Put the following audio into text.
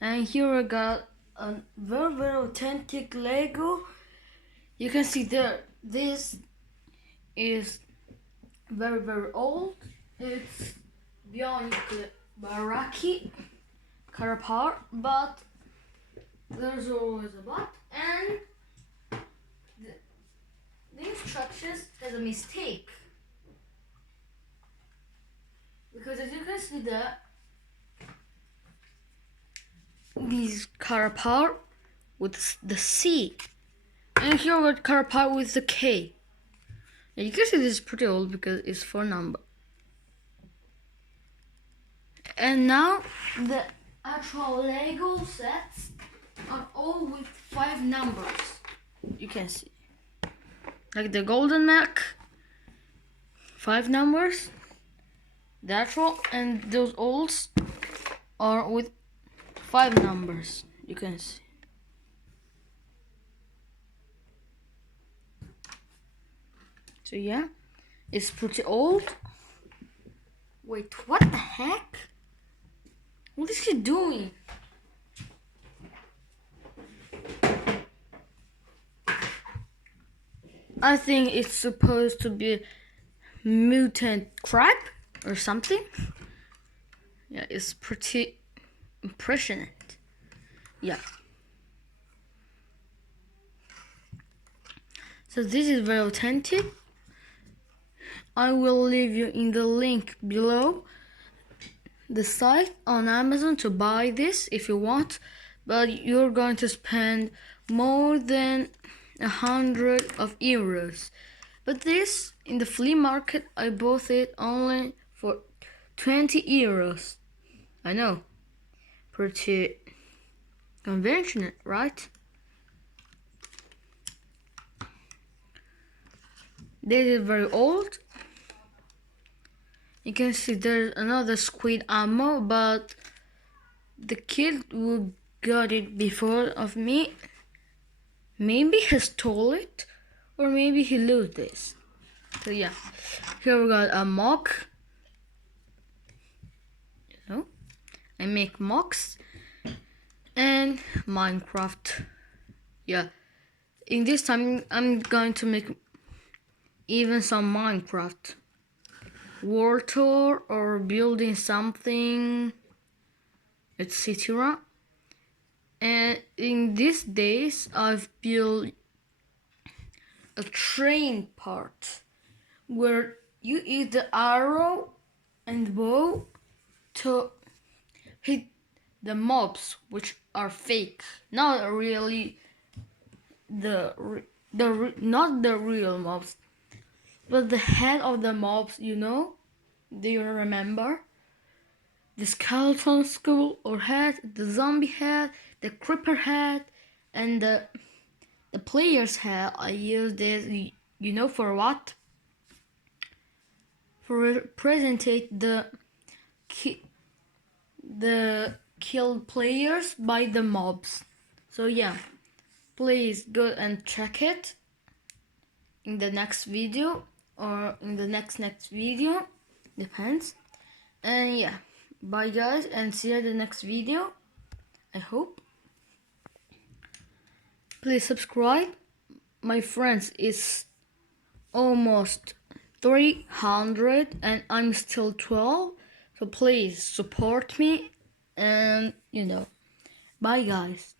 And here I got a very authentic Lego. You can see there, this is very old. It's BIONICLE Baraki CARAPAR, but there's always a but, and the instructions has a mistake. Because as you can see that these CARAPAR with the C, and here we got CARAPAR with the K. And you can see this is pretty old because it's 4 number. And now the actual Lego sets are all with 5 numbers. You can see, like the golden mech, 5 numbers. The actual and those olds are with 5 numbers. You can see. So yeah, it's pretty old. Wait, what the heck? What is he doing? I think it's supposed to be mutant crab or something. Yeah, it's pretty impressionant. Yeah. So this is very authentic. I will leave you in the link below the site on Amazon to buy this if you want, but you're going to spend more than 100 of euros. But this, in the flea market, I bought it only for 20 euros. I know, pretty conventional, right? This is very old. You can see there's another squid ammo, but the kid who got it before of me, maybe he stole it, or maybe he lost this. So yeah, here we got a mock. So I make mocks and Minecraft. Yeah, in this time I'm going to make even some Minecraft world tour or building something, etc. And in these days I've built a train part where you use the arrow and bow to hit the mobs, which are fake, not really not the real mobs, but the head of the mobs, you know? Do you remember? The skeleton skull or head, the zombie head, the creeper head, and the player's head. I use this, you know, for what? For representate the killed players by the mobs. So yeah, please go and check it in the next video or in the next video, depends. And yeah, bye guys, and see you in the next video, I hope. Please subscribe. My friends is almost 300 and I'm still 12, so please support me, and you know, bye guys.